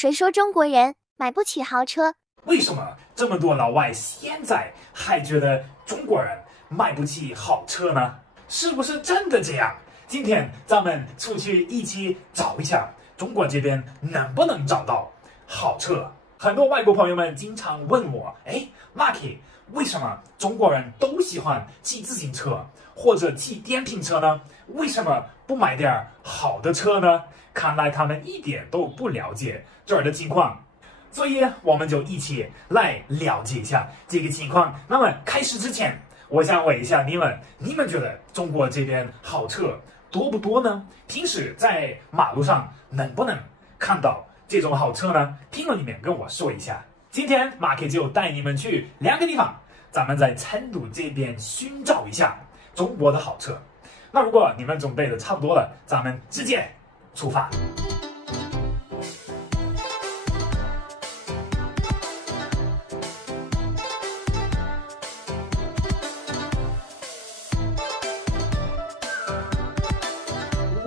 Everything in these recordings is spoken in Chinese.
谁说中国人买不起豪车？为什么这么多老外现在还觉得中国人买不起好车呢？是不是真的这样？今天咱们出去一起找一下，中国这边能不能找到好车？很多外国朋友们经常问我，Marky， 为什么中国人都喜欢骑自行车或者骑电瓶车呢？为什么不买点好的车呢？看来他们一点都不了解这儿的情况，所以我们就一起来了解一下这个情况。那么开始之前，我想问一下你们觉得中国这边好车多不多呢？平时在马路上能不能看到这种好车呢？评论里面跟我说一下。今天马 K 就带你们去2个地方，咱们在成都这边寻找一下中国的好车。那如果你们准备的差不多了，咱们直接出发。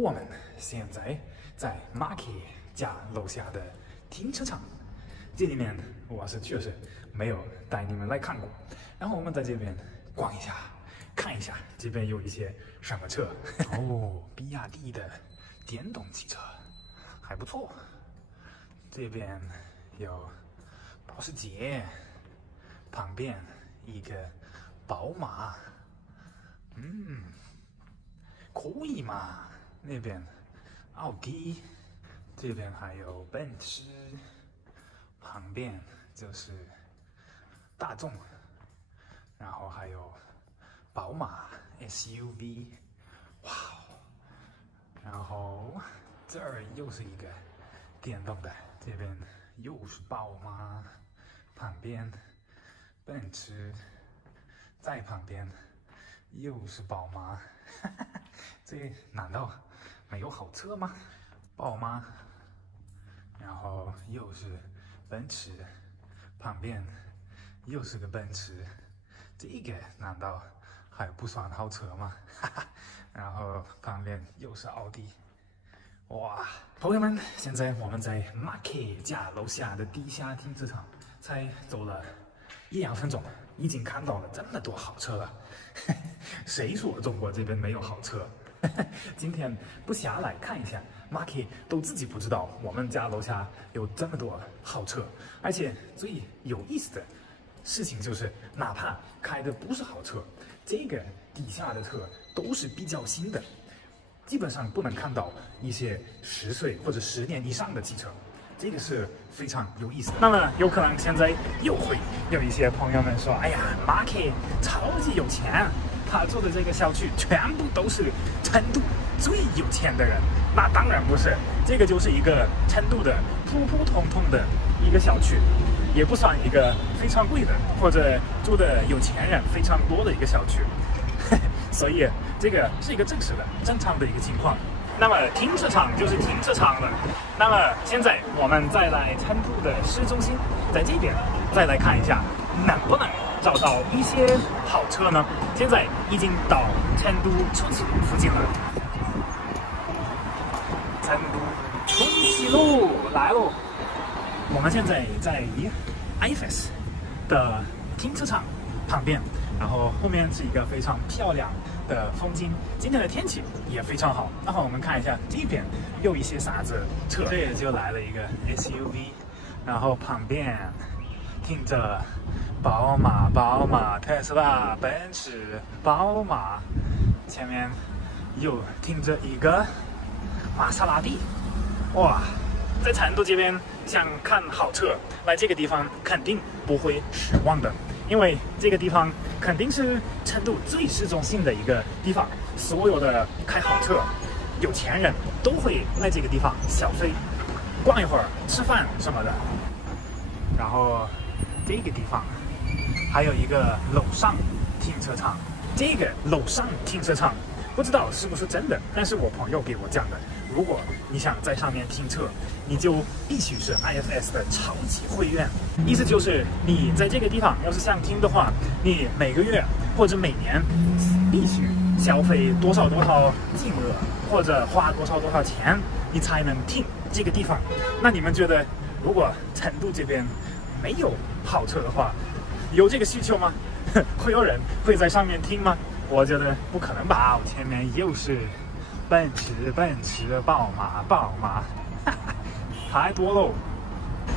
我们现在在 Marky 家楼下的停车场，这里面我是确实没有带你们来看过。然后我们在这边逛一下，看一下这边有一些什么车。比亚迪的电动汽车还不错。这边有保时捷，旁边一个宝马，可以嘛？那边奥迪，这边还有奔驰，旁边就是大众，然后还有宝马 SUV， 哇！然后这儿又是一个电动的，这边又是宝马，旁边奔驰，在旁边又是宝马，这难道没有好车吗？宝马，然后又是奔驰，旁边又是个奔驰，这个难道还不算好车吗？然后旁边又是奥迪，哇！朋友们，现在我们在 Marky 家楼下的地下停车场，才走了1-2分钟，已经看到了这么多好车了。谁说中国这边没有好车？今天不下来看一下 ，Marky 都自己不知道我们家楼下有这么多好车，而且最有意思的事情就是，哪怕开的不是好车，这个底下的车都是比较新的，基本上不能看到一些10岁或者10年以上的汽车，这个是非常有意思的。那么有可能现在又会有一些朋友们说，哎呀 ，Marky 超级有钱。他住的这个小区全部都是成都最有钱的人，那当然不是，这个就是一个成都的普普通通的一个小区，也不算一个非常贵的或者住的有钱人非常多的一个小区，所以这个是一个正常的一个情况。那么停车场就是停车场了。那么现在我们再来成都的市中心，在这边再来看一下能不能找到一些好车呢？现在已经到成都春熙路附近了。成都春熙路来喽！我们现在在 IFS 的停车场旁边，然后后面是一个非常漂亮的风景。今天的天气也非常好。然后我们看一下这边有一些啥子车，这也就来了一个 SUV， 然后旁边停着宝马、特斯拉、奔驰、宝马，前面又停着一个玛莎拉蒂。哇，在成都这边想看好车，来这个地方肯定不会失望的，因为这个地方肯定是成都最市中心的一个地方，所有的开好车、有钱人都会来这个地方消费，逛一会儿、吃饭什么的。然后这个地方还有一个楼上停车场，这个楼上停车场不知道是不是真的，但是我朋友给我讲的，如果你想在上面停车，你就必须是 IFS 的超级会员，意思就是你在这个地方要是想停的话，你每个月或者每年必须消费多少金额，或者花多少钱，你才能停这个地方。那你们觉得如果成都这边没有跑车的话，有这个需求吗？会有人会在上面听吗？我觉得不可能吧。前面又是奔驰、宝马，太多喽。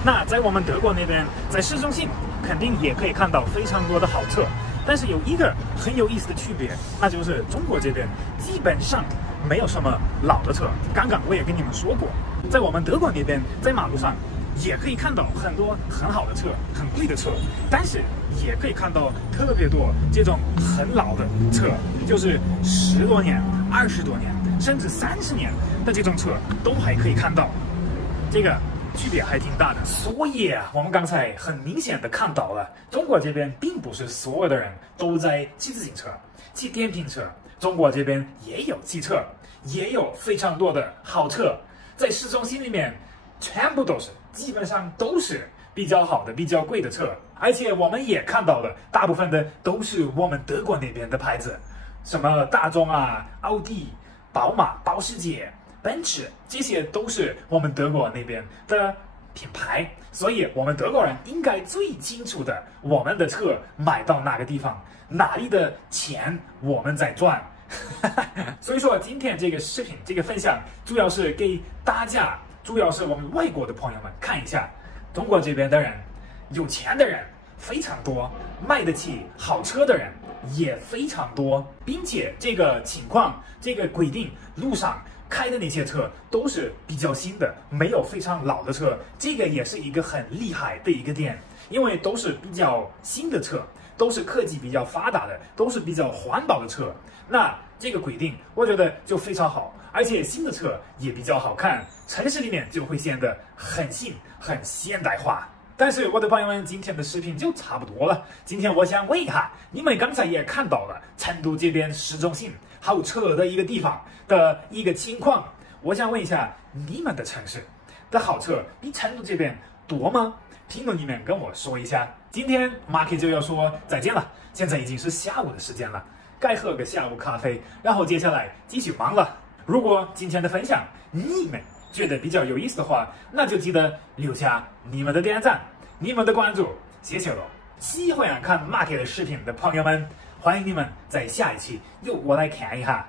那在我们德国那边，在市中心肯定也可以看到非常多的好车，但是有一个很有意思的区别，那就是中国这边基本上没有什么老的车。刚刚我也跟你们说过，在我们德国那边，在马路上也可以看到很多很好的车，很贵的车，但是也可以看到特别多这种很老的车，就是10多年、20多年，甚至30年的这种车都还可以看到，这个区别还挺大的。所以啊，我们刚才很明显的看到了，中国这边并不是所有的人都在骑自行车、骑电瓶车，中国这边也有汽车，也有非常多的好车，在市中心里面全部都是，基本上都是比较好的、比较贵的车，而且我们也看到了，大部分的都是我们德国那边的牌子，什么大众啊、奥迪、宝马、保时捷、奔驰，这些都是我们德国那边的品牌，所以我们德国人应该最清楚的，我们的车买到哪个地方，哪里的钱我们在赚。所以说今天这个视频、这个分享，主要是给大家，主要是我们外国的朋友们看一下，中国这边的人，有钱的人非常多，买得起好车的人也非常多，并且这个情况、这个规定，路上开的那些车都是比较新的，没有非常老的车，这个也是一个很厉害的一个点，因为都是比较新的车，都是科技比较发达的，都是比较环保的车，那这个规定我觉得就非常好，而且新的车也比较好看，城市里面就会显得很新、很现代化。但是我的朋友们，今天的视频就差不多了。今天我想问一下，你们刚才也看到了成都这边市中心好车的一个地方的一个情况，我想问一下，你们的城市的好车比成都这边多吗？评论里面跟我说一下。今天 Marky 就要说再见了，现在已经是下午的时间了，该喝个下午咖啡，然后接下来继续忙了。如果今天的分享你们觉得比较有意思的话，那就记得留下你们的点赞、你们的关注，谢谢喽。喜欢看 Marky 的视频的朋友们，欢迎你们在下一期由我来看一下。